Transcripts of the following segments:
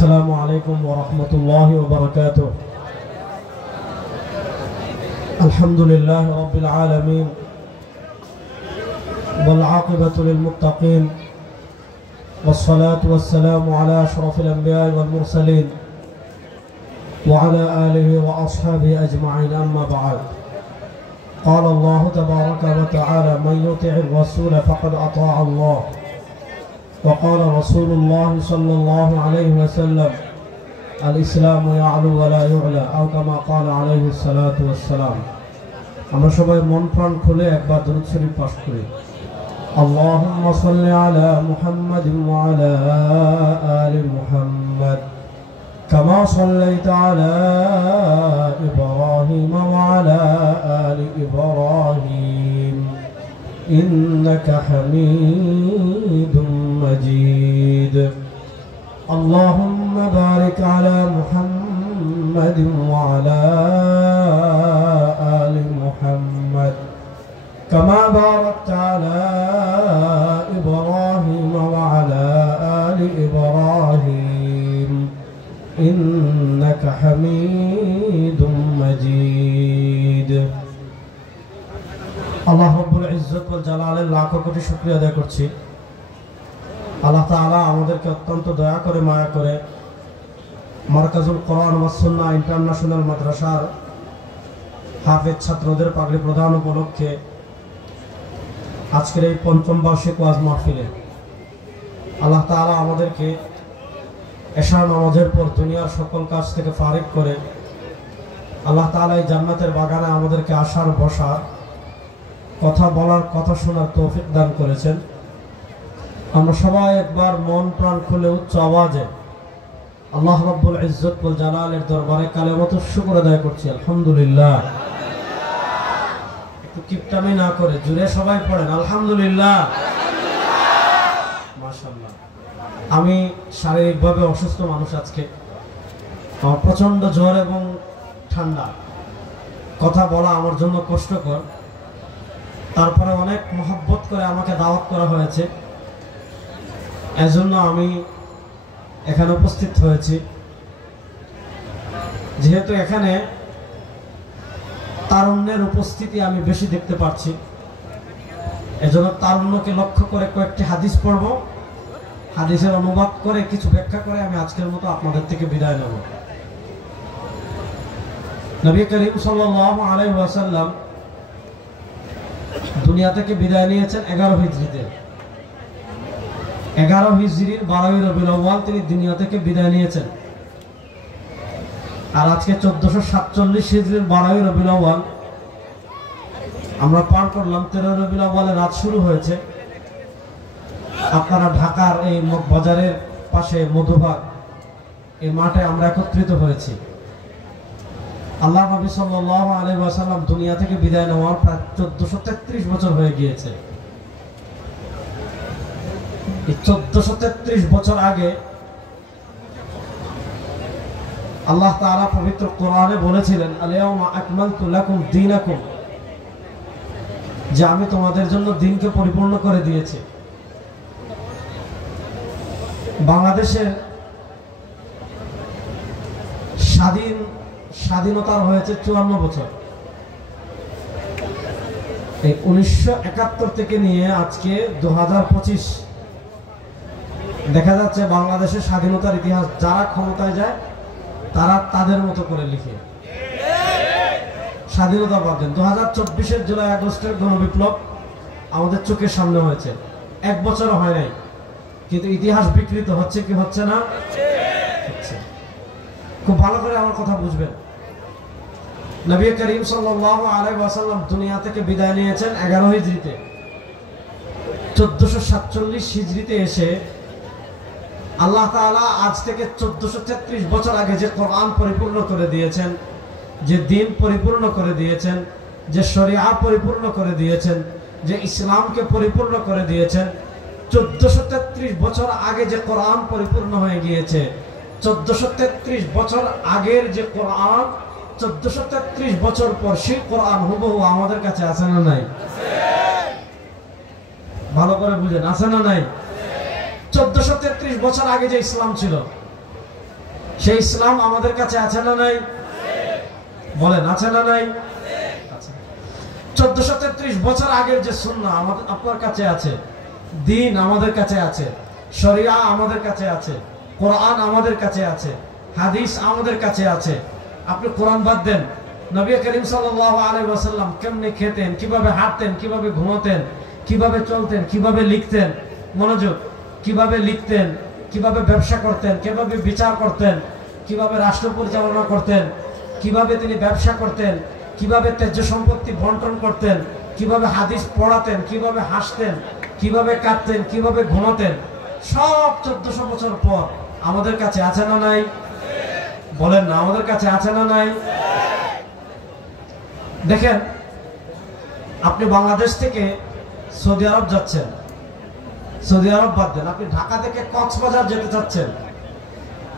السلام عليكم ورحمة الله وبركاته. الحمد لله رب العالمين والعاقبة للمتقين والصلاة والسلام على أشرف الأنبياء والمرسلين وعلى آله وأصحابه أجمعين، أما بعد. قال الله تبارك وتعالى: من يطع الرسول فقد أطاع الله، وقال رسول الله صلى الله عليه وسلم: الإسلام يعلو ولا يعلى، أو كما قال عليه الصلاة والسلام. আমরা সবাই মন প্রাণ খুলে একবার দরুদ শরীফ পাঠ করি। আল্লাহুম্মা সাল্লি আলা মুহাম্মাদিন ওয়া আলা আলি মুহাম্মাদ কামা সাল্লাইতা আলা ইব্রাহিম ওয়া আলা আলি ইব্রাহিম ইন্নাকা হামিদুম مجيد. اللهم بارك على محمد وعلى آل محمد كما باركت على إبراهيم وعلى آل إبراهيم إنك حميد مجيد. আল্লাহ রব্বুল ইজ্জত ওয়াল জালালের লাখ কোটি শুকরিয়া আদায় করছি। আল্লাহ তাআলা আমাদেরকে অত্যন্ত দয়া করে মায়া করে মারকাজুল কোরআন ওয়াস সুন্নাহ ইন্টারন্যাশনাল মাদ্রাসার হাফেজ ছাত্রদের পাগড়ি প্রদান উপলক্ষে আজকের এই পঞ্চম বার্ষিক ওয়াজ মাহফিলে আল্লাহ তাআলা আমাদেরকে এশা নামাজের পর দুনিয়ার সকল কাজ থেকে ফারিগ করে আল্লাহ তাআলা এই জান্নাতের বাগানে আমাদেরকে আসার বসার, কথা বলার, কথা শোনার তৌফিক দান করেছেন। আমরা সবাই একবার মন প্রাণ খুলে উচ্চ আওয়াজে আল্লাহ রাব্বুল ইজ্জত ওয়াল জালালের দরবারে কালেমত শুকর আদায় করছি, আলহামদুলিল্লাহ। একটু কিপটামি না করে জুড়ে সবাই পড়েন আলহামদুলিল্লাহ, মাশাআল্লাহ। আমি শারীরিকভাবে অসুস্থ মানুষ, আজকে আমার প্রচন্ড জ্বর এবং ঠান্ডা, কথা বলা আমার জন্য কষ্টকর। তারপরে অনেক মহব্বত করে আমাকে দাওয়াত করা হয়েছে, এজন্য আমি এখানে উপস্থিত হয়েছি। যেহেতু এখানে তারুণ্যের উপস্থিতি আমি বেশি দেখতে পাচ্ছি, এজন্য তারুণ্যকে লক্ষ্য করে কয়েকটি হাদিস পড়ব, হাদিসের অনুবাদ করে কিছু ব্যাখ্যা করে আমি আজকের মতো আপনাদের থেকে বিদায় নেব। নবী করিম সাল্লাল্লাহু আলাইহি ওয়াসাল্লাম দুনিয়া থেকে বিদায় নিয়েছেন 11 হিজরিতে। 11 হিজরির 12 রবিউল আউয়াল তিনি দুনিয়া থেকে বিদায় নিয়েছেন। আর আজকে 1447 হিজরির 12 রবিউল আউয়াল আমরা পার করলাম। 13 রবিউল আউয়ালে রাত শুরু হয়েছে। আপনারা ঢাকার এই বাজারের পাশে মধুবাগ এই মাঠে আমরা একত্রিত হয়েছি। আল্লাহ নবী সাল্লাল্লাহু আলাইহি ওয়াসাল্লাম দুনিয়া থেকে বিদায় নেওয়ার প্রায় 1433 বছর হয়ে গিয়েছে। এই 1433 বছর আগে আল্লাহ তাআলা পবিত্র কোরআনে বলেছিলেন, আল-ইয়াউমা আকমালতু লাকুম দীনাকুম, যে আমি তোমাদের জন্য দিনকে পরিপূর্ণ করে দিয়েছি। বাংলাদেশের স্বাধীনতার হয়েছে 54 বছর। এই 1971 থেকে নিয়ে আজকে 2025 দেখা যাচ্ছে বাংলাদেশের স্বাধীনতার ইতিহাস যারা ক্ষমতায় যায় তারা তাদের মতো করে লিখে স্বাধীনতা পাবেন। 2024-এর জুলাই আগস্টের গণবিপ্লব আমাদের চোখের সামনে হয়েছে, 1 বছরও হয় নাই, কিন্তু ইতিহাস বিকৃত হচ্ছে কি হচ্ছে না? খুব ভালো করে আমার কথা বুঝবেন। নবী করিম সাল্লাল্লাহু আলাইহি ওয়াসাল্লাম দুনিয়া থেকে বিদায় নিয়েছেন 11 হিজরিতে। 1447 হিজরিতে এসে আল্লাহ তাআলা আজ থেকে 1433 বছর আগে যে কোরআন পরিপূর্ণ করে দিয়েছেন, যে দ্বীন পরিপূর্ণ করে দিয়েছেন, যে শরিয়া পরিপূর্ণ করে দিয়েছেন, যে ইসলামকে পরিপূর্ণ করে দিয়েছেন, 1433 বছর আগে যে কোরআন পরিপূর্ণ হয়ে গিয়েছে, 1433 বছর আগের যে কোরআন 1433 বছর পর সেই কোরআন হুবহু আমাদের কাছে আছে না নাই? ভালো করে বুঝেন, আছে না নাই? 1433 বছর আগে যে ইসলাম ছিল সেই ইসলাম আমাদের কাছে আছে না নাই? বলেন, আছে না নাই? 1433 বছর আগের যে সুন্নাহ আমাদের আপনার কাছে আছে, দ্বীন আমাদের কাছে আছে, শরিয়া আমাদের কাছে আছে, কোরআন আমাদের কাছে আছে, হাদিস আমাদের কাছে আছে। আপনি কোরআন বাদ দেন, নবী করিম সাল্লাল্লাহু আলাইহি ওয়াসাল্লাম কেমনে খেতেন, কিভাবে হাঁটতেন, কিভাবে ঘুমাতেন, কিভাবে চলতেন, কিভাবে লিখতেন, মনোযোগ, কিভাবে লিখতেন, কিভাবে ব্যবসা করতেন, কিভাবে বিচার করতেন, কিভাবে রাষ্ট্র পরিচালনা করতেন, কিভাবে তিনি ব্যবসা করতেন, কিভাবে ত্যায্য সম্পত্তি বন্টন করতেন, কিভাবে হাদিস পড়াতেন, কিভাবে হাসতেন, কিভাবে কাঁদতেন, কিভাবে ঘুমাতেন, সব 1400 বছর পর আমাদের কাছে আছে না নাই? বলেন না, আমাদের কাছে আছে না নাই? দেখেন, আপনি বাংলাদেশ থেকে সৌদি আরব যাচ্ছেন, সৌদি আরব বাদ দেন, আপনি ঢাকা থেকে কক্সবাজার যেতে চাচ্ছেন,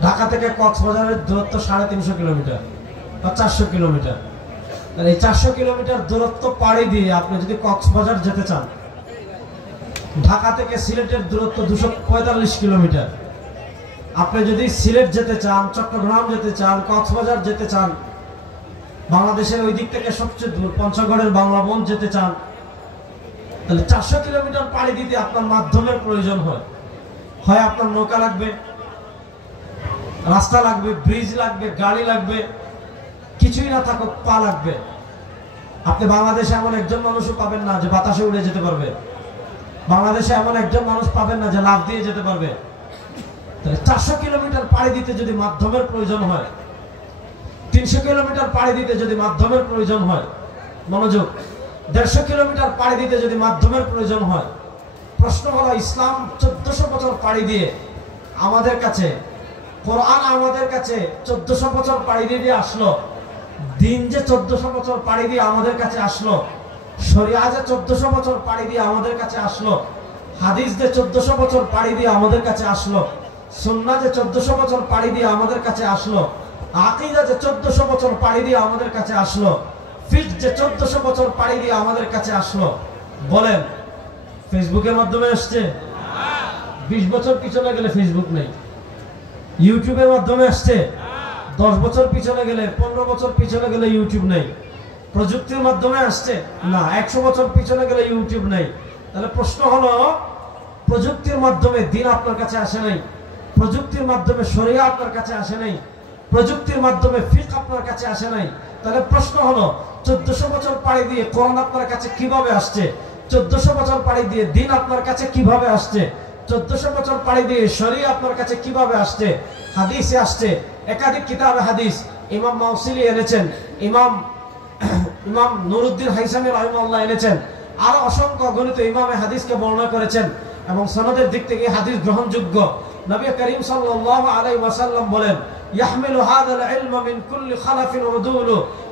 ঢাকা থেকে কক্সবাজারের দূরত্ব 350 কিলোমিটার বা 400 কিলোমিটার। এই 400 কিলোমিটার দূরত্ব পাড়ি দিয়ে আপনি যদি কক্সবাজার যেতে চান, ঢাকা থেকে সিলেটের দূরত্ব 245 কিলোমিটার। আপনি যদি সিলেট যেতে চান, চট্টগ্রাম যেতে চান, কক্সবাজার যেতে চান, বাংলাদেশের ওই দিক থেকে সবচেয়ে দূর পঞ্চগড়ের বাংলা বন যেতে চান, তাহলে 400 কিলোমিটার পাড়ি দিতে আপনার মাধ্যমের প্রয়োজন হয়। হয় আপনার নৌকা লাগবে, রাস্তা লাগবে, ব্রিজ লাগবে, গাড়ি লাগবে, কিছুই না থাকুক পা লাগবে। আপনি বাংলাদেশে এমন একজন মানুষও পাবেন না যে বাতাসে উড়ে যেতে পারবে, বাংলাদেশে এমন একজন মানুষ পাবেন না যে লাফ দিয়ে যেতে পারবে। তাহলে 400 কিলোমিটার পাড়ি দিতে যদি মাধ্যমের প্রয়োজন হয়, 300 কিলোমিটার পাড়ি দিতে যদি মাধ্যমের প্রয়োজন হয়, মনোযোগ, 150 কিলোমিটার পাড়ি দিতে যদি মাধ্যমের প্রয়োজন হয়, প্রশ্ন হলো ইসলাম 1400 বছর পাড়ি দিয়ে আমাদের কাছে, কোরআন আমাদের কাছে 1400 বছর পাড়ি দিয়ে আসলো, দিন যে 1400 বছর পাড়ি দিয়ে আমাদের কাছে আসলো, শরিয়া যে 1400 বছর পাড়ি দিয়ে আমাদের কাছে আসলো, হাদিস যে 1400 বছর পাড়ি দিয়ে আমাদের কাছে আসলো, সুন্নাহ যে 1400 বছর পাড়ি দিয়ে আমাদের কাছে আসলো, আকীদা যে 1400 বছর পাড়ি দিয়ে আমাদের কাছে আসলো, ফিকহ যে 1400 বছর পাড়ি দিয়ে আমাদের কাছে আসলো। বলেন, ফেসবুকের মাধ্যমে আসছে? 20 বছর পিছনে গেলে ফেসবুক নেই। ইউটিউবের মাধ্যমে আসছে? 10 বছর পিছনে গেলে, 15 বছর পিছনে গেলে ইউটিউব নেই। প্রযুক্তির মাধ্যমে আসছে? না, 100 বছর পিছনে গেলে ইউটিউব নেই। তাহলে প্রশ্ন হলো, প্রযুক্তির মাধ্যমে দিন আপনার কাছে আসে নাই, প্রযুক্তির মাধ্যমে শরিয়া আপনার কাছে আসে নাই, প্রযুক্তির মাধ্যমে ফিকহ আপনার কাছে আসে নাই। তাহলে প্রশ্ন হলো, 1400 বছর পাড়ি দিয়ে কোরআন আপনার কাছে কিভাবে আসছে? 1400 বছর পাড়ি দিয়ে দিন আপনার কাছে কিভাবে আসছে? 1400 বছর পাড়ি দিয়ে শরিয়া আপনার কাছে কিভাবে আসছে? হাদিসে আসছে, একাধিক কিতাবে হাদিস ইমাম মাউসিলি এনেছেন, ইমাম নুরুদ্দিন হাইসামি রাহিমাহুল্লাহ এনেছেন, আরো অসংখ্য গণিত ইমামে হাদিসকে বর্ণনা করেছেন এবং সনদের দিক থেকে হাদিস গ্রহণযোগ্য। নবী করিম সাল্লাল্লাহু আলাইহি ওয়াসাল্লাম বলেন, يحمل هذا العلم من كل خلف عدول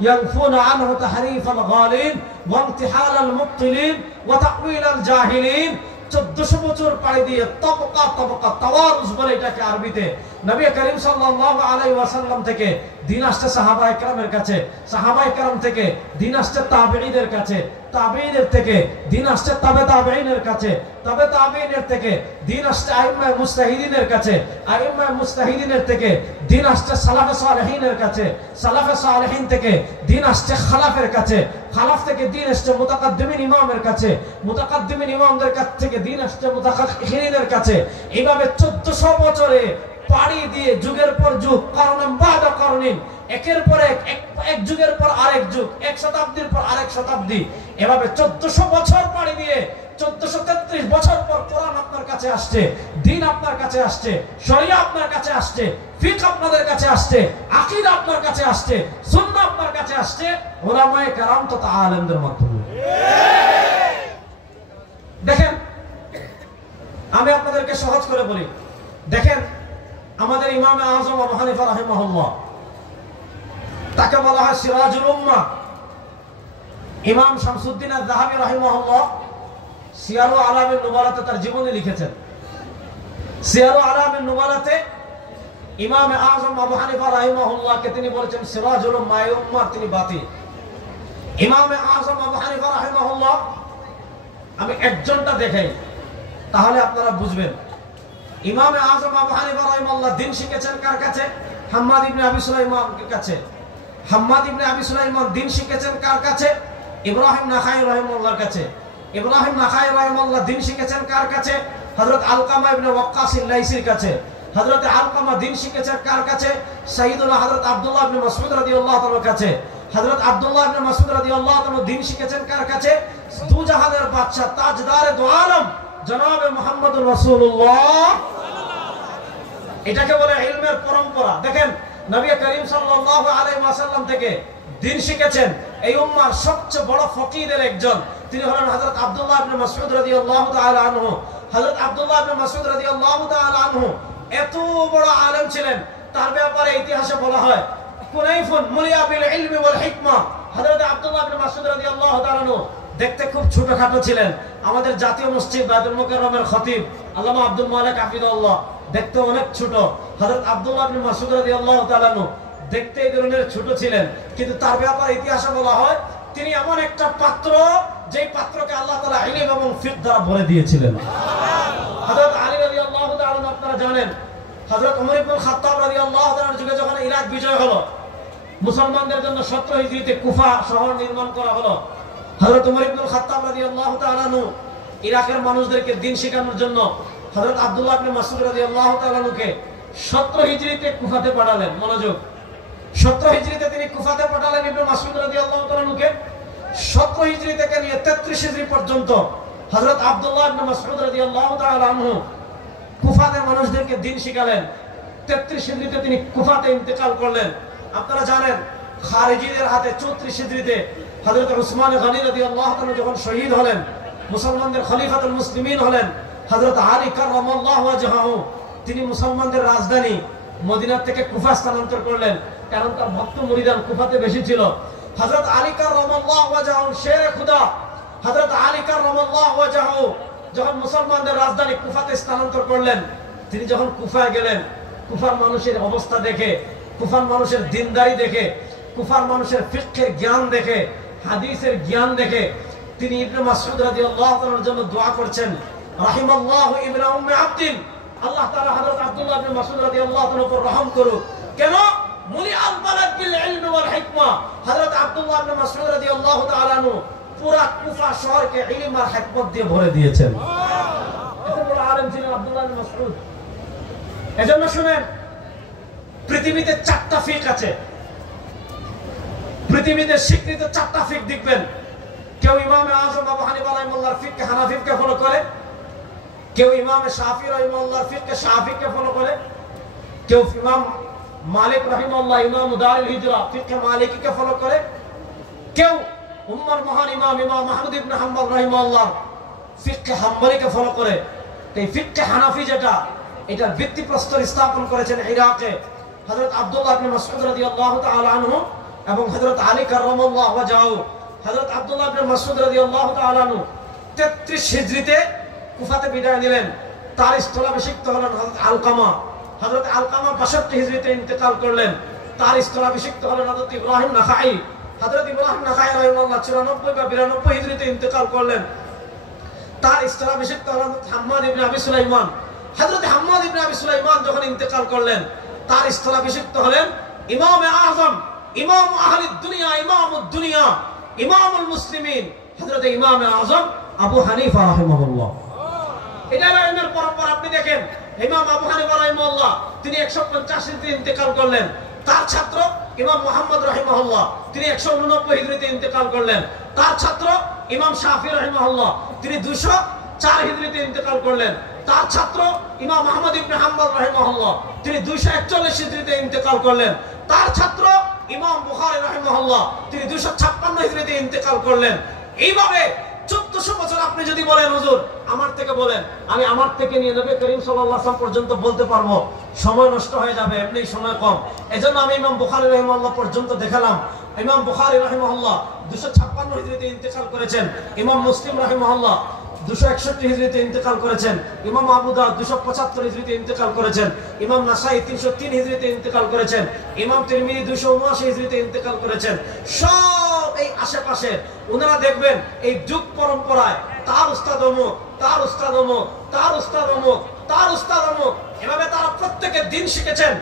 ينفون عنه تحريف الغالين وانتحال المبطلين وتأويل الجاهلين। 1400 বছর পাড়ি দিয়ে তবকা তবকা তাওয়ারুস বলে এটাকে আরবিতে, নবী করিম সাল্লাল্লাহু আলাইহি ওয়াসাল্লাম থেকে দিন আসছে সাহাবায়ে কেরামের কাছে, সাহাবায়ে কেরাম থেকে দিন আসছে তাবেঈদের কাছে, তাবেঈদের থেকে দিন আসছে তাবে তাবেঈনের কাছে, তাবে তাবেঈনের থেকে দিন আসছে আইম্মায়ে মুজতাহিদিনের কাছে, আইম্মায়ে মুজতাহিদিনের থেকে দিন আসছে সালাফে সালেহিনের কাছে, সালাফে সালেহিন থেকে দিন আসছে খালাফের কাছে, খালাফ থেকে দিন আসছে মুতাকাদ্দিমিন ইমামের কাছে, মুতাকাদ্দিমিন ইমামদের কাছ থেকে দিন আসছে মুতাআখিরিনের কাছে। এইভাবে 1400 বছরে পাড়ি দিয়ে যুগের পর যুগ, করণেন বাদা করণিন, একের পর এক যুগের পর আরেক যুগ, এক শতাব্দীর পর আরেক শতাব্দী, এভাবে 1400 বছর পাড়ি দিয়ে 1433 বছর পর কোরআন আপনার কাছে আসছে, দ্বীন আপনার কাছে আসছে, শরিয়া আপনার কাছে আসছে, ফিকহ আপনাদের কাছে আসছে, আকীদা আপনার কাছে আসছে, সুন্নাহ আপনার কাছে আসছে উলামায়ে কেরাম তথা আলেমদের মাধ্যমে। দেখেন, আমি আপনাদেরকে সহজ করে বলি, দেখেন আমাদের ইমামে আযম আবু হানিফা রাহিমাহুল্লাহ, তাকে বলা হয় সিরাজুল উম্মাহ। ইমাম শামসুদ্দিন আয-যাহাবী রাহিমাহুল্লাহ সিয়ারু আলামিন নুবালাতে তার জীবনী লিখেছেন। সিয়ারু আলামিন নুবালাতে ইমামে আযম আবু হানিফা রাহিমাহুল্লাহকে তিনি বলেছেন সিরাজুল উম্মাহ, এই উম্মাহর তিনি বাতি। ইমামে আযম আবু হানিফা রাহিমাহুল্লাহ, আমি একজনটা দেখাই তাহলে আপনারা বুঝবেন। ইমাম আযম আবু হানিফা রাহিমাহুল্লাহ দিন শিখেছেন কার কাছে? হাম্মাদ ইবনে আবি সুলাইমানের কাছে। হাম্মাদ ইবনে আবি সুলাইমান দিন শিখেছেন কার কাছে? ইব্রাহিম নাখাই রাহিমাহুল্লাহর কাছে। ইব্রাহিম নাখাই রাহিমাহুল্লাহ দিন শিখেছেন কার কাছে? হযরত আলকামা ইবনে ওয়াক্কাস আল-লাইসির কাছে। হযরত আলকামা দিন শিখেছেন কার কাছে? সাইয়্যিদুনা হযরত আব্দুল্লাহ ইবনে মাসউদ রাদিয়াল্লাহু তাআলার কাছে। হযরত আব্দুল্লাহ ইবনে মাসউদ রাদিয়াল্লাহু তাআলা দিন শিখেছেন কার কাছে? দু জাহানের বাদশা তাজদারে দু আলম জনাবে মুহাম্মদুর রাসূলুল্লাহ। এটাকে বলে ইলমের পরম্পরা। দেখেন নবী করিম সাল্লাল্লাহু আলাইহি ওয়াসাল্লাম থেকে দিন শিখেছেন এই উম্মার সবচেয়ে বড় ফকিহদের একজন, তিনি হলেন হযরত আব্দুল্লাহ ইবনে মাসউদ রাদিয়াল্লাহু তাআলা আনহু। হযরত আব্দুল্লাহ ইবনে মাসউদ রাদিয়াল্লাহু তাআলা আনহু এত বড় আলেম ছিলেন, তার ব্যাপারে ইতিহাসে বলা হয় কুনাইফুন মুলিয়া বিল ইলমি ওয়াল হিকমা। হযরত আব্দুল্লাহ ইবনে মাসউদ রাদিয়াল্লাহু তাআলা আনহু দেখতে খুব ছোটখাটো ছিলেন। আমাদের জাতীয় মসজিদ বাইতুল মুকাররমের খতিব আল্লামা আব্দুল মালিক হাফিজাহুল্লাহ দেখতে অনেক ছোট। হযরত আব্দুল্লাহ ইবনে মাসউদ রাদিয়াল্লাহু তাআলা আনহু দেখতে এই ধরনের ছোট ছিলেন, কিন্তু তার ব্যাপারে ইতিহাসে বলা হয় তিনি এমন একটা পাত্র যেই পাত্রকে আল্লাহ তাআলা ইলম এবং ফিকহ দ্বারা ভরে দিয়েছিলেন। হযরত আলী রাদিয়াল্লাহু তাআলা আপনারা জানেন, হযরত ওমর ইবনে খাত্তাব রাদিয়াল্লাহু তাআলার যুগে যখন ইরাক বিজয় হলো, মুসলমানদের জন্য 17 হিজরিতে কুফা শহর নির্মাণ করা হলো। হযরত ওমর ইবনে খাত্তাব রাদিয়াল্লাহু তাআলা ইরাকের মানুষদেরকে দ্বীন শেখানোর জন্য হযরত আব্দুল্লাহ ইবনে মাসউদ রাদিয়াল্লাহু তাআলাকে 17 হিজরিতে কুফাতে পাঠালেন। মনোযোগ, 17 হিজরিতে তিনি কুফাতে পাঠালেন ইবনে মাসউদ রাদিয়াল্লাহু তাআলাকে। 17 হিজরি থেকে নিয়ে 33 হিজরি পর্যন্ত হযরত আব্দুল্লাহ ইবনে মাসউদ রাদিয়াল্লাহু তাআলা আনহু কুফাতে মানুষদেরকে দ্বীন শিখালেন। 33 হিজরিতে তিনি কুফাতে ইন্তেকাল করলেন। আপনারা জানেন খারিজিদের হাতে 34 হিজরিতে হযরত উসমান গনি রাদিয়াল্লাহু তাআলা যখন শহীদ হলেন, মুসলমানদের খলিফাতুল মুসলিমিন হলেন হযরত আলী কাররামাল্লাহু ওয়াজহাহু, তিনি মুসলমানদের রাজধানী মদিনা থেকে কুফা স্থানান্তর করলেন, কারণ তার ভক্ত মুরিদান কুফাতে বেশি ছিল। হযরত আলী কাররামাল্লাহু ওয়াজহাহু শেরে খুদা হযরত আলী কাররামাল্লাহু ওয়াজহাহু যখন মুসলমানদের রাজধানী কুফাতে স্থানান্তর করলেন, তিনি যখন কুফায় গেলেন, কুফার মানুষের অবস্থা দেখে, কুফার মানুষের দিনদারি দেখে, কুফার মানুষের ফিকহের জ্ঞান দেখে, হাদিসের জ্ঞান দেখে তিনি ইবনে মাসউদ রাদিয়াল্লাহু তাআলার জন্য দোয়া করছেন, রাহিমাল্লাহু ইবনে উম্মে আবদিন, আল্লাহ তাআলা হযরত আব্দুল্লাহ ইবনে মাসউদ রাদিয়াল্লাহু তাআলার উপর রহম করুক। কেন? মুলি আল বালাদ বিল ইলমি ওয়াল হিকমা। হযরত আব্দুল্লাহ ইবনে মাসউদ রাদিয়াল্লাহু তাআলা পুরা কুফা শহরকে ইলম আর হিকমত দিয়ে ভরে দিয়েছেন। এত বড় আলেম ছিলেন আব্দুল্লাহ ইবনে মাসউদ। এজন্য শুনেন, পৃথিবীতে 4টা ফিকহ আছে। পৃথিবীতে স্বীকৃত 4টা ফিকহ দেখবেন। কেউ ইমামে আযম আবু হানিফা রাহিমাহুল্লাহর ফিকহ হানাফিকে ফলো করে, কেউ ইমাম শাফি রাহিমাহুল্লাহর ফিকহ শাফিকে ফলো করে, কেউ ইমাম মালিক রাহিমাহুল্লাহ ইমাম দারুল হিজরা ফিকহ মালিকিকে ফলো করে, কেউ উম্মার মহান ইমাম ইমাম আহমদ ইবনে হাম্বল রাহিমাহুল্লাহ ফিকহ হাম্বলিকে ফলো করে। এই ফিকহ হানাফি যেটা, এটা ভিত্তিপ্রস্তর স্থাপন করেছেন ইরাকে হযরত আব্দুল্লাহ ইবনে মাসউদ রাদিয়াল্লাহু তাআলা আনহু এবং হযরত আলী কাররামাল্লাহু ওয়াজহাহু। হযরত আব্দুল্লাহ ইবনে মাসউদ রাদিয়াল্লাহু তাআলা আনহু 33 হিজরিতে কুফাতে বিদায় নিলেন। তার স্থলাভিষিক্ত হলেন হযরত আলকামা। হযরত আলকামা 62 হিজরিতে ইন্তেকাল করলেন। তার স্থলাভিষিক্ত হলেন হযরত ইব্রাহিম নাখাই। হযরত ইব্রাহিম নাখাই রাহিমাহুল্লাহ 94 বা 92 হিজরিতে ইন্তেকাল করলেন। তার স্থলাভিষিক্ত হলেন হাম্মাদ ইবনে আবি সুলাইমান। হযরত হাম্মাদ ইবনে আবি সুলাইমান যখন ইন্তেকাল করলেন, তার স্থলাভিষিক্ত হলেন ইমামে আযম, ইমাম আহলিদ দুনিয়া, ইমামুদ দুনিয়া, ইমামুল মুসলিমিন হযরত ইমামে আযম আবু হানিফা রাহিমাহুল্লাহ। এটা ইলমের পরম্পরা। আপনি দেখেন ইমাম আবু হানিফা রাহিমাহুল্লাহ তিনি 150 হিজরিতে ইন্তেকাল করলেন। তার ছাত্র ইমাম মুহাম্মদ রাহিমাহুল্লাহ তিনি 189 হিজরিতে ইন্তেকাল করলেন। তার ছাত্র ইমাম শাফি রাহিমাহুল্লাহ তিনি 204 হিজরিতে ইন্তেকাল করলেন। তার ছাত্র ইমাম আহমদ ইবনে হাম্বল রাহিমাহুল্লাহ তিনি 241 হিজরিতে ইন্তেকাল করলেন। তার ছাত্র ইমাম বুখারী রাহিমাহুল্লাহ তিনি 256 হিজরিতে ইন্তেকাল করলেন। এইভাবে 1400 বছর আপনি যদি বলেন হুজুর আমার থেকে বলেন, আমি আমার থেকে নিয়ে নবী করিম সাল্লাল্লাহু আলাইহি ওয়াসাল্লাম পর্যন্ত বলতে পারবো, সময় নষ্ট হয়ে যাবে, এমনি সময় কম। এজন্য আমি ইমাম বুখারী রাহিমাহুল্লাহ পর্যন্ত দেখালাম। ইমাম বুখারী রাহিমাহুল্লাহ 256 হিজরিতে ইন্তেকাল করেছেন। ইমাম মুসলিম রাহিমাহুল্লাহ 261 হিজরিতে ইন্তেকাল করেছেন। ইমাম আবু দাউদ 275 হিজরিতে ইন্তেকাল করেছেন। ইমাম নাসাই 303 হিজরিতে ইন্তেকাল করেছেন। ইমাম তিরমিজি 279 হিজরিতে ইন্তেকাল করেছেন। সব এই আশেপাশে ওনারা দেখবেন এই যুগ পরম্পরায় তার উস্তাদ অমুক, তার উস্তাদ অমুক, তার উস্তাদ অমুক, তার উস্তাদ অমুক। এভাবে তারা প্রত্যেকে দিন শিখেছেন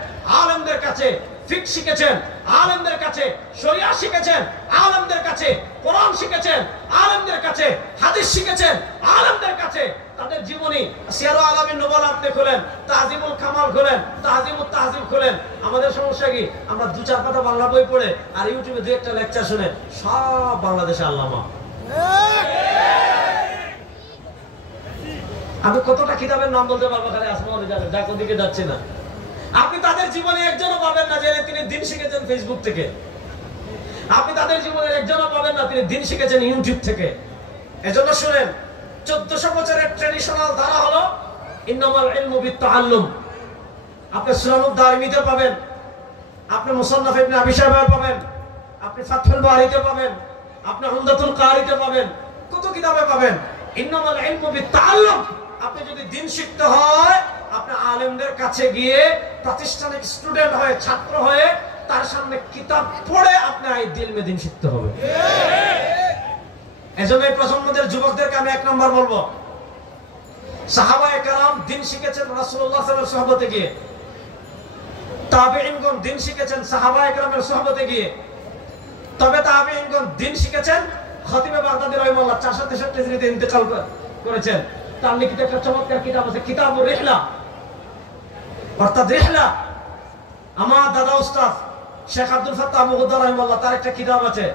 আলেমদের কাছে, ফিকহ শিখেছেন আলেমদের কাছে, শরিয়া শিখেছেন আলেমদের কাছে, কোরআন শিখেছেন আলেমদের কাছে, হাদিস শিখেছেন আলেমদের কাছে। তাদের জীবনী সিয়ারুল আলামিন নুবালা আপনি খোলেন, তাহজিবুল কামাল খোলেন, তাহজিবুত তাহজিব খোলেন। আমাদের সমস্যা কি, আমরা দু চার পাতা বাংলা বই পড়ে আর ইউটিউবে দু একটা লেকচার শুনে সব বাংলাদেশে আল্লামা। আমি কতটা কিতাবের নাম বলতে পারবো, খালি আসমানে যাবে, যা কোদিকে যাচ্ছে না। আপনি তাদের জীবনে একজনও পাবেন না যে তিনি দিন শিখেছেন ফেসবুক থেকে। আপনি তাদের জীবনের একজনও পাবেন না তিনি দিন শিখেছেন ইউটিউব থেকে। এজন্য শুনেন, 1400 বছরের ট্র্যাডিশনাল ধারা হলো ইন্নামাল ইলমু বিত্তাআল্লুম। আপনি সুনানুদ দারিমিতে পাবেন, আপনি মুসান্নাফ ইবনে আবি শাইবায় পাবেন, আপনি ফাতহুল বারিতে পাবেন, আপনি উমদাতুল কারিতে পাবেন, কত কিতাবে পাবেন। ইন্নামাল ইলমু বিত্তাআল্লুম। আপনি যদি দিন শিখতে হয়, আপনি আলেমদের কাছে গিয়ে প্রাতিষ্ঠানিক স্টুডেন্ট হয়ে, ছাত্র হয়ে তার সামনে কিতাব পড়ে আপনি এই দিলমে দিন শিখতে হবে। এজন্য এই প্রজন্মদের যুবকদেরকে আমি এক নম্বর বলবো, সাহাবায়ে কেরাম দিন শিখেছেন রাসূলুল্লাহ সাল্লাল্লাহু আলাইহি ওয়াসাল্লামে গিয়ে, তাবেঈনগণ দিন শিখেছেন সাহাবায়ে কেরামের সুহবতে গিয়ে, তবে তাবেঈনগণ দিন শিখেছেন খতিবে বাগদাদী রাহিমাহুল্লাহ 463 হিজরিতে ইন্তেকাল করেছেন। তার লিখিত একটা চমৎকার কিতাব আছে, কিতাবুর রিহলা, অর্থাৎ রিহলা। আমার দাদা উস্তাদ শেখ আব্দুল ফাত্তাহ মুগদ্দার রাহিমাহুল্লাহ, তার একটা কিতাব আছে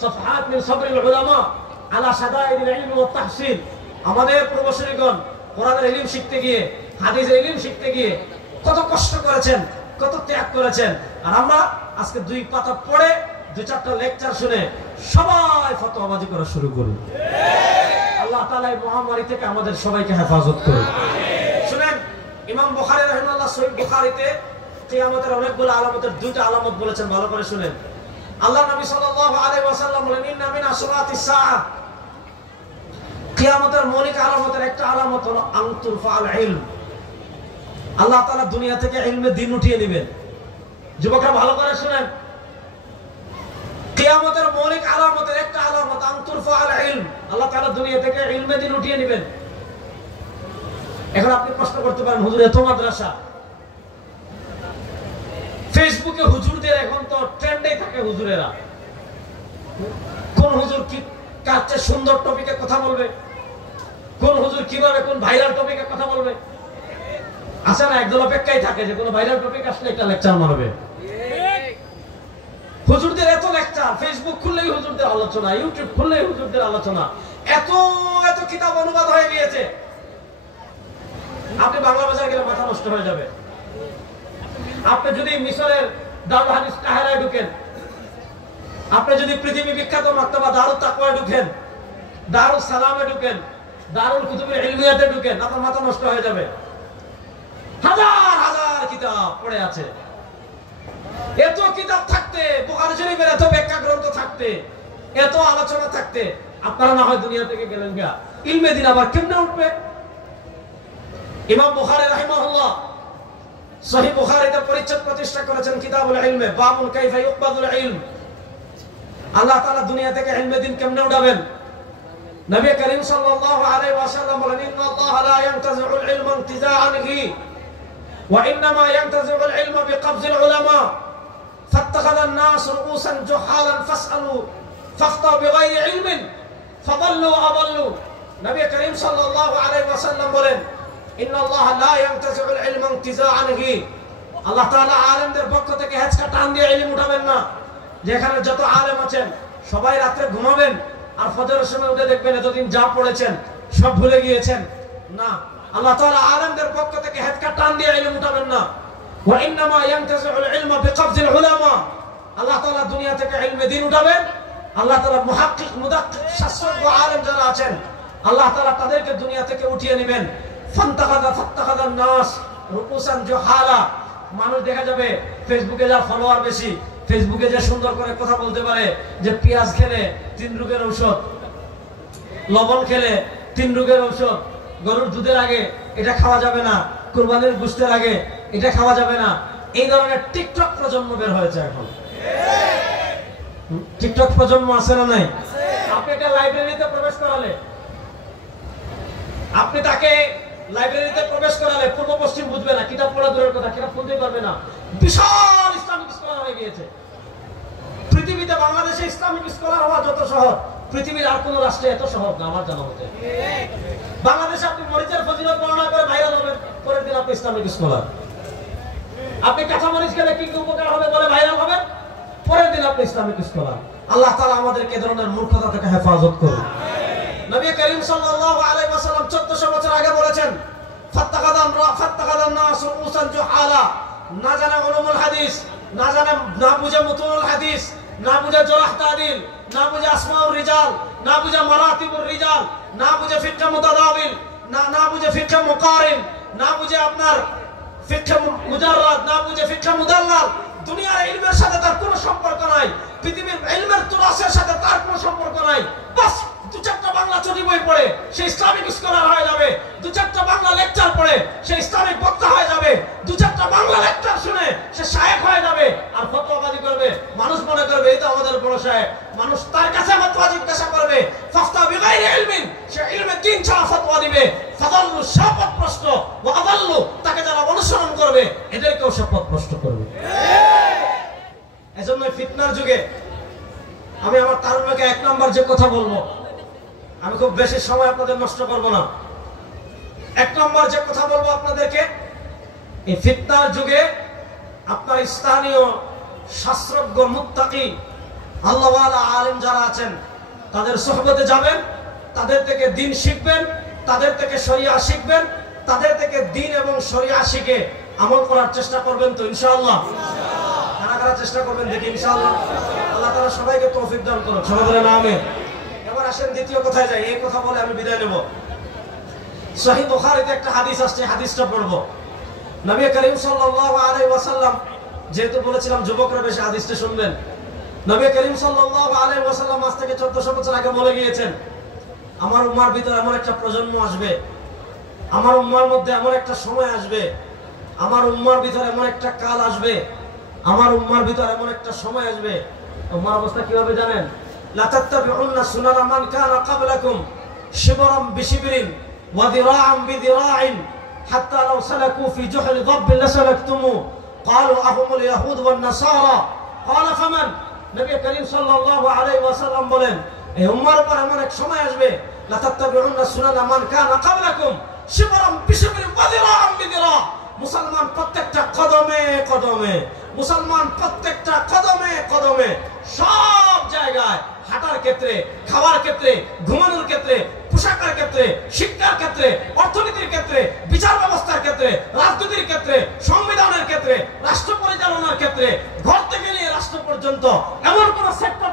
সফহাত মিন সবরিল উলামা আলা শাদাইদিল ইলম ওয়াত তাহসিন। আমাদের পূর্বসূরীগণ কোরআনের ইলম শিখতে গিয়ে, হাদিসের ইলম শিখতে গিয়ে কত কষ্ট করেছেন, কত ত্যাগ করেছেন। আর আমরা আজকে দুই পাতা পড়ে, দুই চারটা লেকচার শুনে সবাই ফতোয়াবাজি করা শুরু করি। আল্লাহ তাআলা এই মহামারী থেকে আমাদের সবাইকে হেফাজত করুন। শুনেন, ইমাম বুখারী রাহিমাহুল্লাহ সহিহ বুখারীতে কিয়ামতের অনেকগুলো আলামতের দুইটা আলামত বলেছেন, ভালো করে শুনেন। আল্লাহ নবী সাল্লাল্লাহু আলাইহি ওয়াসাল্লাম বলেন, ইন্না মিন আশরাতিস সাআ, কিয়ামতের মৌলিক আলামতের একটা আলামত হলো আনতুরফাল ইলম। আল্লাহ তাআলা দুনিয়া থেকে ইলমে দ্বীন উঠিয়ে নেবেন। যুবকরা ভালো করে শুনেন, কিয়ামতের মৌলিক আলামতের একটা আলামত আনতুরফাল ইলম। আল্লাহ তাআলা দুনিয়া থেকে ইলমে দ্বীন উঠিয়ে নেবেন। এখন আপনি প্রশ্ন করতে পারেন, হুজুর এত মাদ্রাসা, ফেসবুকে হুজুরদের এখন তো ট্রেন্ডেই থাকে হুজুরেরা। কোন হুজুর কি কার চেয়ে সুন্দর টপিকে কথা বলবে, কোন হুজুর কিভাবে কোন ভাইরাল টপিকে কথা বলবে। আসে না, একদল অপেক্ষায় থাকে যে কোন ভাইরাল টপিক আসলে একটা লেকচার মারবে। হুজুরদের এত লেকচার, ফেসবুক খুললেই হুজুরদের আলোচনা, ইউটিউব খুললেই হুজুরদের আলোচনা, এত এত কিতাব অনুবাদ হয়ে গিয়েছে। আপনি বাংলা বাজার গেলে মাথা নষ্ট হয়ে যাবে। আপনি যদি মিশরের দারুল হাদিস কাহিরায় ঢুকেন, আপনি যদি পৃথিবী বিখ্যাত মাকতাবা দারুত তাকওয়ায় ঢুকেন, দারুস সালামে ঢুকেন, দারুল কুতুবে ইলমিয়াতে ঢুকেন, আপনার মাথা নষ্ট হয়ে যাবে। হাজার হাজার কিতাব পড়ে আছে। এত কিতাব থাকতে, বুখারী শরীফের এত ব্যাখ্যা গ্রন্থ থাকতে, এত আলোচনা থাকতে, আপনারা না হয় দুনিয়া থেকে গেলেন গা, ইলমে দ্বীন আবার কেমনে উঠবে? ইমাম বুখারী রাহিমাহুল্লাহ সহিহ বুখারীতে পরিচ্ছেদ প্রতিষ্ঠা করেছেন কিতাবুল ইলমে, বাবুন কাইফা ইউকবাদুল ইলম। আল্লাহ তাআলা দুনিয়া থেকে ইলমে দ্বীন কেমনে উঠাবেন? নবী করিম সাল্লাল্লাহু আলাইহি ওয়াসাল্লাম বলেন, ইন্নাল্লাহা লা ইয়ানতাজিউল ইলমা ইনতিজাআন হি ওয়া ইন্নামা ইয়ানতাজিউল ইলমা বিকবজিল উলামা ফাত্তাখাযান নাস রুউসান জুহালান ফাসআলু ফাখতা বিগাইরি ইলমিন ফাদাল্লু ওয়া আদাল্লু। নবী করিম সাল্লাল্লাহু আলাইহি ওয়াসাল্লাম বলেন, ইন্নাল্লাহা লা ইয়ানতাজিউল ইলমা ইনতিজাআন হি। আল্লাহ তাআলা আলেমদের পক্ষ থেকে হেঁচকা টান দিয়ে ইলম উঠাবেন না। যেখানে যত আলেম আছেন সবাই রাতে ঘুমাবেন আর ফজরের সময় উঠে দেখবেন এতদিন যা পড়েছেন সব ভুলে গিয়েছেন। না, আল্লাহ তাআলা আলেমদের পক্ষ থেকে হেঁচকা টান দিয়ে ইলম উঠাবেন না। ওয়া ইন্নামা ইয়ানতাজিউল ইলমা বিকবজিল উলামা। আল্লাহ তাআলা দুনিয়া থেকে ইলমে দ্বীন উঠাবেন। আল্লাহ তাআলা মুহাক্কিক, মুদাক্কিক, শাস্ত্রজ্ঞ আলেম যারা আছেন, আল্লাহ তাআলা তাদেরকে দুনিয়া থেকে উঠিয়ে নেবেন। ফাত্তাখাযান নাস রুউসান জুহালা। মানুষ দেখা যাবে ফেসবুকে যার ফলোয়ার বেশি, ফেসবুকে যে সুন্দর করে কথা বলতে পারে যে পেঁয়াজ খেলে 3 রোগের ঔষধ, লবণ খেলে 3 রোগের ঔষধ, গরুর দুধের আগে এটা খাওয়া যাবে না, কুরবানির গোশতের আগে এটা খাওয়া যাবে না, এই ধরনের টিকটক প্রজন্ম বের হয়েছে এখন। টিকটক প্রজন্ম আছে না নাই? আপনি একটা লাইব্রেরিতে প্রবেশ করালে, আপনি তাকে লাইব্রেরিতে প্রবেশ করালে পূর্ব পশ্চিম বুঝবে না, কিতাব পড়া দূরের কথা, কিতাব খুলতে পারবে না। বিশাল ইসলামিক স্কলার হয়ে গিয়েছে পৃথিবীতে। বাংলাদেশে ইসলামিক স্কলার হওয়া যত সহজ, পৃথিবীর আর কোন রাষ্ট্রে এত সহজ না আমার জানা মতে। বাংলাদেশে আপনি মরিচের ফজিলত বর্ণনা করে ভাইরাল হবেন, পরের দিন আপনি ইসলামিক স্কলার। আপনি কাঁচা মরিচ খেলে কি উপকার হবে বলে ভাইরাল হবেন, পরের দিন আপনি ইসলামিক স্কলার। আল্লাহ তাআলা আমাদেরকে এই ধরনের মূর্খতা থেকে হেফাজত করুন। নবী করিম সাল্লাল্লাহু আলাইহি ওয়াসাল্লাম 1400 বছর আগে বলেছেন, ফাত্তাকাদান নাস রুসান জুহালা, না জানে উলুমুল হাদিস, না বুঝে মুতুনুল হাদিস, না বুঝে জরহ তাদিল, না বুঝে আসমাউর রিজাল, না বুঝে মারাতিবুর রিজাল, না বুঝে ফিকহ মুতাদাবিল, না বুঝে ফিকহ মুকারিন, না বুঝে আপনার ফিকহ মুজাররাদ, না বুঝে ফিকহ মুদাল্লাল। দুনিয়ার ইলমের সাথে তার কোনো সম্পর্ক নাই, পৃথিবীর ইলমের তুরাসের সাথে তার কোনো সম্পর্ক নাই। বাস দু চারটা বাংলা চটি বই পড়ে সে ইসলামিক স্কলার হয়ে যাবে, দু চারটা বাংলা লেকচার পড়ে সে ইসলামিক বক্তা হয়ে যাবে, দু চারটা বাংলা লেকচার শুনে সে শায়েখ হয়ে যাবে আর ফতোয়াবাজি করবে। মানুষ মনে করবে এই তো আমাদের বড় শায়েখ। মানুষ তার কাছে ফতোয়া জিজ্ঞাসা করবে, ফাফতা বিগাইরি ইলমিন, সে ইলমে দিন ছাড়া ফতোয়া দিবে। ফাদাল্লু শাপথভ্রষ্ট ওয়া আদাল্লু, তাকে যারা অনুসরণ করবে এদেরকেও শাপথভ্রষ্ট করবে। এজন্য ফিতনার যুগে আমি আমার তারুণ্যকে এক নম্বর যে কথা বলবো, আমি খুব বেশি সময় আপনাদের নষ্ট করব না, এক নম্বর যে কথা বলবো আপনাদেরকে, এই ফিতনার যুগে আপনার স্থানীয় শাস্ত্রজ্ঞ মুত্তাকি আল্লাহওয়ালা আলেম যারা আছেন তাদের সোহবতে যাবেন, তাদের থেকে দ্বীন শিখবেন, তাদের থেকে শরিয়া শিখবেন, তাদের থেকে দ্বীন এবং শরিয়া শিখে আমল করার চেষ্টা করবেন তো ইনশাআল্লাহ? কারা কারা চেষ্টা করবেন দেখি ইনশাআল্লাহ? আল্লাহ তাআলা সবাইকে তৌফিক দান করুন, সবাই বলেন আমিন। এবার আসেন দ্বিতীয় কথায় যাই, এই কথা বলে আমি বিদায় নেব। সহিহ বুখারীতে একটা হাদিস আসছে, হাদিসটা পড়ব। নবী করিম সাল্লাল্লাহু আলাইহি ওয়াসাল্লাম, যেহেতু বলেছিলাম যুবকরা বেশি হাদিসটা শুনবেন, নবী করিম সাল্লাল্লাহু আলাইহি ওয়াসাল্লাম আজ থেকে 1400 বছর আগে বলে গিয়েছেন, আমার উম্মার ভিতরে এমন একটা প্রজন্ম আসবে, আমার উম্মার মধ্যে এমন একটা সময় আসবে, আমার উম্মার ভিতরে এমন একটা কাল আসবে, আমার উম্মার ভিতরে এমন একটা সময় আসবে। উম্মার অবস্থা কি হবে জানেন? লা তাত্তাবিউন্না সুনানা মান কানা ক্বাবলাকুম শিবরাম বিশিবরিন ওয়া দিরাআম বিদিরাইন হাত্তা লাউ সালাকু ফি জুহরি যাব্বিন লাসালাকতুমু ক্বালু আহুমুল ইয়াহুদ ওয়ান নাসারা ক্বালা ফামান। নবী করিম সাল্লাল্লাহু আলাইহি ওয়াসাল্লাম বলেন, এই উম্মার উপর এমন এক সময় আসবে, লা তাত্তাবিউন্না সুনানা মান কানা ক্বাবলাকুম শিবরাম বিশিবরিন ওয়া দিরাআম বিদিরা। মুসলমান প্রত্যেকটা কদমে কদমে, মুসলমান প্রত্যেকটা কদমে কদমে, সব জায়গায়, হাঁটার ক্ষেত্রে, খাওয়ার ক্ষেত্রে, ঘুমানোর ক্ষেত্রে, পোশাকের ক্ষেত্রে, শিক্ষার ক্ষেত্রে, অর্থনীতির ক্ষেত্রে, বিচার ব্যবস্থার ক্ষেত্রে, রাজনীতির ক্ষেত্রে, সংবিধানের ক্ষেত্রে, রাষ্ট্র পরিচালনার ক্ষেত্রে, ঘর থেকে নিয়ে রাষ্ট্র পর্যন্ত এমন কোন সেক্টর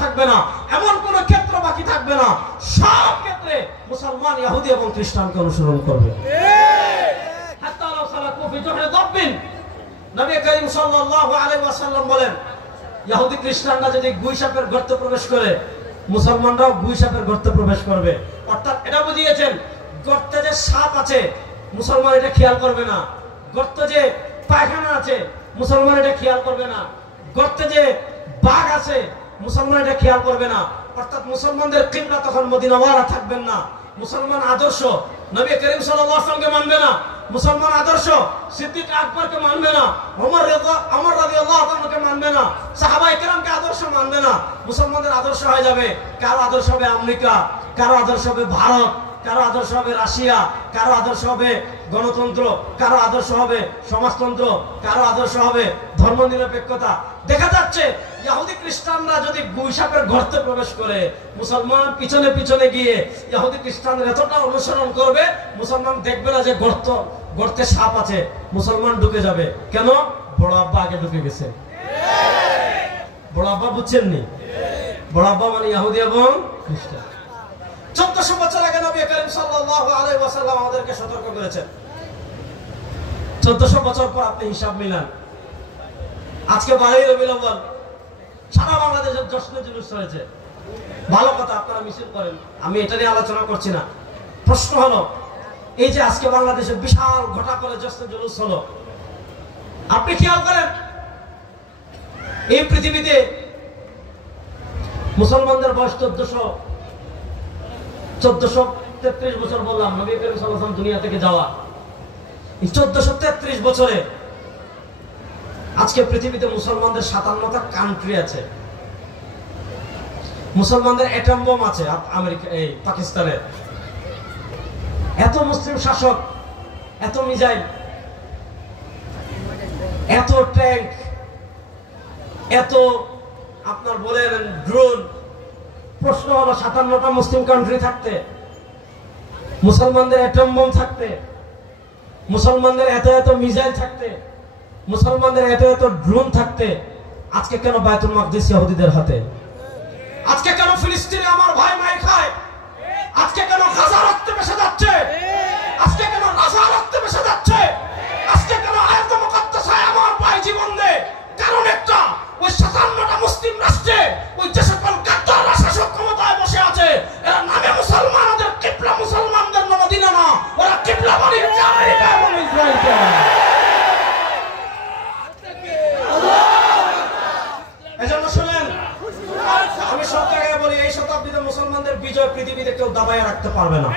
থাকবে না, এমন কোন ক্ষেত্র বাকি থাকবে না, সব ক্ষেত্রে মুসলমান ইহুদি এবং খ্রিস্টানকে অনুসরণ করবে। নবী করিম সাল্লাল্লাহু আলাইহি ওয়াসাল্লাম বলেন, ইহুদি খ্রিস্টানরা যদি গুইসাপের গর্তে প্রবেশ করে, মুসলমানরাও গুইসাপের গর্তে প্রবেশ করবে। অর্থাৎ এটা বুঝিয়েছেন, গর্তে যে সাপ আছে মুসলমান এটা খেয়াল করবে না, গর্তে যে পায়খানা আছে মুসলমান এটা খেয়াল করবে না, গর্তে যে বাঘ আছে মুসলমান এটা খেয়াল করবে না। অর্থাৎ মুসলমানদের কিবলা তখন মদিনাওয়ালা থাকবেন না। মুসলমান আদর্শ নবী করিম সাল্লাল্লাহু আলাইহি ওয়াসাল্লামকে মানবে না, মুসলমান আদর্শ সিদ্দিক আকবরকে মানবে না, ওমর রাদিয়াল্লাহু তাআলাকে মানবে না, সাহাবায়ে কেরামকে আদর্শ মানবে না। মুসলমানদের আদর্শ হয়ে যাবে, কারো আদর্শ হবে আমেরিকা, কারো আদর্শ হবে ভারত, কারো আদর্শ হবে রাশিয়া, কারো আদর্শ হবে গণতন্ত্র, কারো আদর্শ হবে সমাজতন্ত্র, কারো আদর্শ হবে ধর্মনিরপেক্ষতা। দেখা যাচ্ছে ইহুদি খ্রিস্টানরা যদি গুইসাপের গর্তে প্রবেশ করে, মুসলমান পিছনে পিছনে গিয়ে ইহুদি খ্রিস্টানদের এতটা অনুসরণ করবে, মুসলমান দেখবে না যে গর্তে সাপ আছে, মুসলমান ঢুকে যাবে। কেন? বড় আব্বা আগে ঢুকে গেছে। বড় আব্বা বুঝছেননি? বড় আব্বা মানে ইহুদি এবং খ্রিস্টান। 1400 বছর আগে নবী করিম সাল্লাল্লাহু আলাইহি ওয়াসাল্লাম আমাদেরকে সতর্ক করেছেন। 1400 বছর পর আপনি হিসাব মিলান। আজকে 12 রবিউল আউয়াল, সারা বাংলাদেশের জশ্নে জুলুস হয়েছে, ভালো কথা, আপনারা মিছিল করেন, আমি এটা নিয়ে আলোচনা করছি না। প্রশ্ন হলো, এই যে আজকে বাংলাদেশে বিশাল ঘটা করে জশ্নে জুলুস হলো, আপনি খেয়াল করেন এই পৃথিবীতে মুসলমানদের বয়স 1400 1433 বছর বললাম নবী করিম সাল্লাল্লাহু আলাইহি ওয়াসাল্লাম দুনিয়া থেকে যাওয়া। এই 1433 বছরে আজকে পৃথিবীতে মুসলমানদের 57টা কান্ট্রি আছে। মুসলমানদের অ্যাটম বোম আছে আমেরিকা, এই পাকিস্তানে। এত মুসলিম শাসক, এত মিসাইল, এত ট্যাঙ্ক, এত আপনার বলেন ড্রোন। প্রশ্ন হলো 57টা মুসলিম কান্ট্রি থাকতে, মুসলমানদের অ্যাটম বোম থাকতে, মুসলমানদের এত এত মিসাইল থাকতে, মুসলমানদের এত এত ড্রোন থাকতে আজকে কেন বায়তুল মাকদিস ইহুদিদের হাতে? আজকে কেন ফিলিস্তিনে আমার ভাই মাই খায়? আজকে কেন গাজা রক্তে ভেসে যাচ্ছে? আজকে কেন গাজা রক্তে ভেসে যাচ্ছে? আজকে কেন আয়াতে মুকাদ্দাসায় আমার ভাই জীবন দেয়? কারণ একটা, ওই 57টা মুসলিম রাষ্ট্রে ওই যে সকল গাদ্দাররা শাসক ক্ষমতায় বসে আছে, এরা নামে মুসলমান, ওদের কিবলা মুসলমানদের মদিনা না, ওরা কিবলা বানিয়েছে আমেরিকা এবং ইসরায়েলকে। এজন্য শুনেন, আমি সব জায়গায় বলি, এই শতাব্দীতে মুসলমানদের বিজয় পৃথিবীতে কেউ দাবায় রাখতে পারবে না।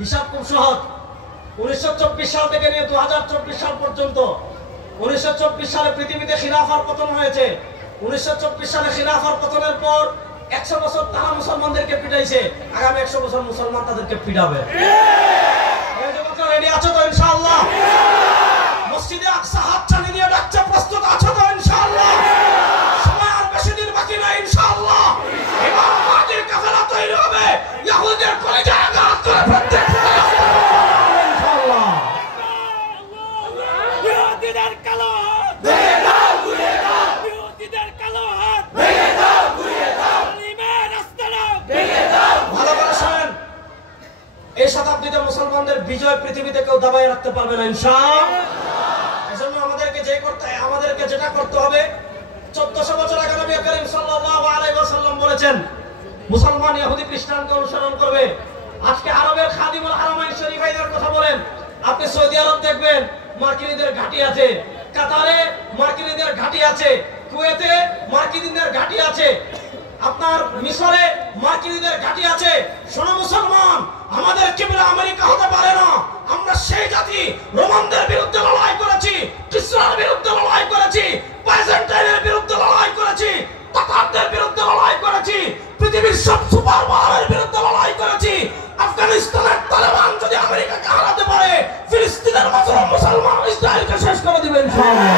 হিসাব খুব সহজ। 1924 সাল থেকে নিয়ে 2024 সাল পর্যন্ত, 1924 সালে পৃথিবীতে খিলাফার পতন হয়েছে। 1924 সালে খিলাফার পতনের পর 100 বছর তারা মুসলমানদেরকে পিটাইছে, আগামী 100 বছর মুসলমান তাদেরকে পিটাবে। এই যুবকরা রেডি আছো তো ইনশাআল্লাহ? মসজিদে আকসা হাত চালিয়ে নিয়ে ডাকছে, প্রস্তুত আছো তো ইনশাআল্লাহ? সময় আর বেশি দিন বাকি নাই ইনশাআল্লাহ। এবার মাটির কাফেলা তৈরি হবে, ইহুদিদের কলিজায় আঘাত করে প্রত্যেক ইনশাআল্লাহ। ইহুদিদের কালো হাত ভেঙে দাও, ঘুরিয়ে দাও। ইহুদিদের কালো হাত ভেঙে দাও, ঘুরিয়ে দাও। জালিমের রাস্তাটা ভেঙে দাও। ভালো করে শুনেন, এই শতাব্দীতে মুসলমানদের বিজয় পৃথিবীতে কেউ দাবায় রাখতে পারবে না ইনশাআল্লাহ। এজন্য আমাদেরকে যেটা করতে হবে, 1400 বছর আগে নবী করিম সাল্লাল্লাহু আলাইহি ওয়াসাল্লাম বলেছেন মুসলমান ইহুদি খ্রিস্টানকে অনুসরণ করবে। আজকে আরবের খাদিমুল হারামাইন শরীফাইনের কথা বলেন, আপনি সৌদি আরব দেখবেন মার্কিনীদের ঘাঁটি আছে, কাতারে মার্কিনীদের ঘাঁটি আছে, কুয়েতে মার্কিনীদের ঘাঁটি আছে, আপনার মিশরে মার্কিনীদের ঘাঁটি আছে। শোনো মুসলমান, আমাদের কিবলা আমেরিকা হতে পারে না। আমরা সেই জাতি, রোমানদের বিরুদ্ধে লড়াই করেছি, কিসরার বিরুদ্ধে লড়াই করেছি, বাইজেন্টাইনের বিরুদ্ধে লড়াই করেছি, তাতারদের বিরুদ্ধে লড়াই করেছি, পৃথিবীর সব সুপার পাওয়ারের বিরুদ্ধে লড়াই করেছি। আফগানিস্তানের তালেবান যদি আমেরিকাকে হারাতে পারে, ফিলিস্তিনের মাজলুম মুসলমান ইসরায়েলকে শেষ করে দিবে ইনশাআল্লাহ।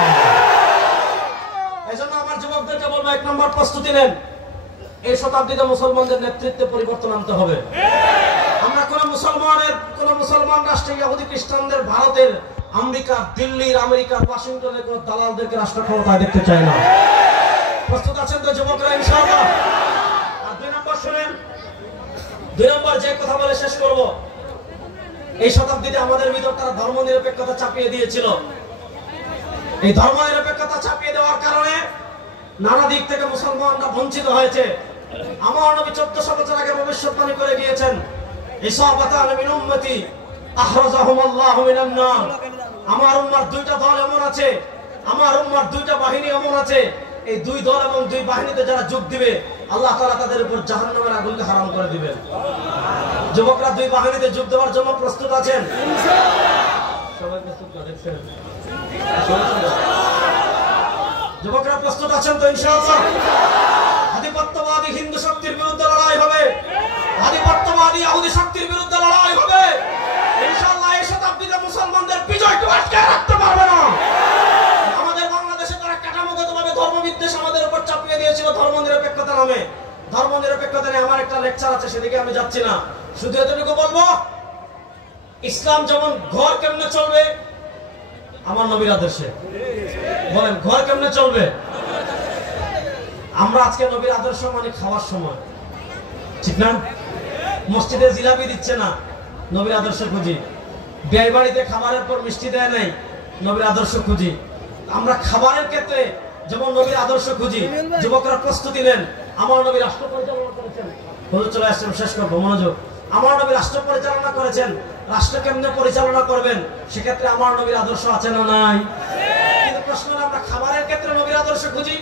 এজন্য আমার যুবকদেরকে বলবো, 1 নম্বর প্রস্তুতি নেন। এই শতাব্দীতে মুসলমানদের নেতৃত্বে পরিবর্তন আনতে হবে। আমরা কোন মুসলমান রাষ্ট্রে ইহুদি খ্রিস্টানদের, ভারতের, দিল্লির, আমেরিকার, ওয়াশিংটনের কোন দালালদেরকে রাষ্ট্র ক্ষমতায় দেখতে চাই না। প্রস্তুত আছেন তো যুবকরা ইনশাআল্লাহ? আর 2 নম্বর শুনেন, 2 নম্বর যে কথা বলে শেষ করব, এই শতাব্দীতে আমাদের ভিতর তারা ধর্মনিরপেক্ষতা চাপিয়ে দিয়েছিল। এই ধর্মনিরপেক্ষতা চাপিয়ে দেওয়ার কারণে নানা দিক থেকে মুসলমানরা বঞ্চিত হয়েছে। আমার নবী 1400 বছর আগে ভবিষ্যৎবাণী করে গিয়েছেন, ইসাবাতান মিন উম্মতি আখরাজাহুমুল্লাহু মিনান নার। আমার উম্মার 2টা দল এমন আছে, আমার উম্মার 2টা বাহিনী এমন আছে, এই 2 দল এবং 2 বাহিনীতে যারা যোগ দিবে, আল্লাহ তাআলা তাদের উপর জাহান্নামের আগুনকে হারাম করে দিবেন। যুবকরা 2 বাহিনীতে যোগ দেওয়ার জন্য প্রস্তুত আছেন ইনশাআল্লাহ? সবাই প্রস্তুত আছেন? যুবকরা প্রস্তুত আছেন তো ইনশাআল্লাহ? আধিপত্যবাদী হিন্দু শক্তির বিরুদ্ধে লড়াই হবে, আধিপত্যবাদী ইহুদি শক্তির বিরুদ্ধে লড়াই হবে ইনশাআল্লাহ। এই শতাব্দীতে মুসলমানদের বিজয় কেউ আটকে রাখতে পারবে না। আমাদের বাংলাদেশে তারা কাঠামোগতভাবে ধর্মবিদ্বেষ আমাদের উপর চাপিয়ে দিয়েছিল ধর্মনিরপেক্ষতা নামে। ধর্মনিরপেক্ষতা নিয়ে আমার একটা লেকচার আছে, সেদিকে আমি যাচ্ছি না। শুধু এতটুকু বলবো, ইসলাম যেমন ঘর কেমনে চলবে আমার নবীর আদর্শে। বলেন ঘর কেমনে চলবে? আমরা আজকে নবীর আদর্শ মানে খাওয়ার সময়, ঠিক না? মসজিদে জিলাপি দিচ্ছে না, নবীর আদর্শ খুঁজি। বিয়ে বাড়িতে খাবারের পর মিষ্টি দেয় নাই, নবীর আদর্শ খুঁজি। আমরা খাবারের ক্ষেত্রে যেমন নবীর আদর্শ খুঁজি। যুবকরা প্রস্তুতি নেন। আমার নবী রাষ্ট্র পরিচালনা করেছেন, হুজুর চলে আসছেন, শেষ করবো, মনোযোগ। আমার নবী রাষ্ট্র পরিচালনা করেছেন, রাষ্ট্র কেমনে পরিচালনা করবেন সেক্ষেত্রে আমার নবীর আদর্শ আছে না নাই? কিন্তু প্রশ্ন হলো, আমরা খাবারের ক্ষেত্রে নবীর আদর্শ খুঁজি,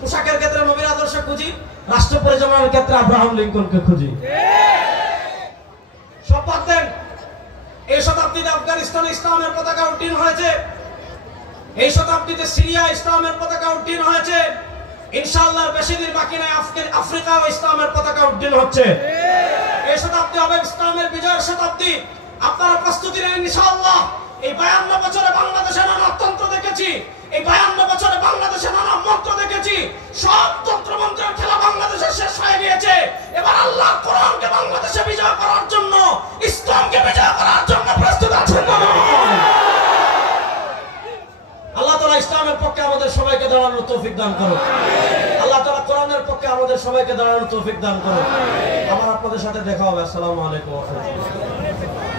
পোশাকের ক্ষেত্রে নবীর আদর্শ খুঁজি, রাষ্ট্র পরিচালনার ক্ষেত্রে আব্রাহাম লিঙ্কনকে খুঁজি। শতাব্দীতে আফগানিস্তানে ইসলামের পতাকা উড্ডীন হয়েছে, এই শতাব্দীতে সিরিয়া ইসলামের পতাকা উড্ডীন হয়েছে, ইনশাআল্লাহ বেশি দিন বাকি নাই আফ্রিকাও ইসলামের পতাকা উড্ডীন হচ্ছে। এই শতাব্দী হবে ইসলামের বিজয়ের শতাব্দী। আপনারা প্রস্তুতি নেন ইনশাআল্লাহ। এই 52 বছরে বাংলাদেশে নানা তন্ত্র দেখেছি, এই 52 বছরে বাংলাদেশে নানা মন্ত্র দেখেছি, সব তন্ত্র মন্ত্রের খেলা বাংলাদেশে শেষ হয়ে গিয়েছে। এবার আল্লাহ কোরআনকে বাংলাদেশে বিজয় করার জন্য, ইসলামকে বিজয় করার জন্য প্রস্তুত আছেন না? আল্লাহ তাআলা ইসলামের পক্ষে আমাদের সবাইকে দাঁড়ানোর তৌফিক দান করুন। আল্লাহ তাআলা কোরআনের পক্ষে আমাদের সবাইকে দাঁড়ানোর তৌফিক দান করুন। আবার আপনাদের সাথে দেখা হবে। আসসালামু আলাইকুম ওয়া রাহমাতুল্লাহ।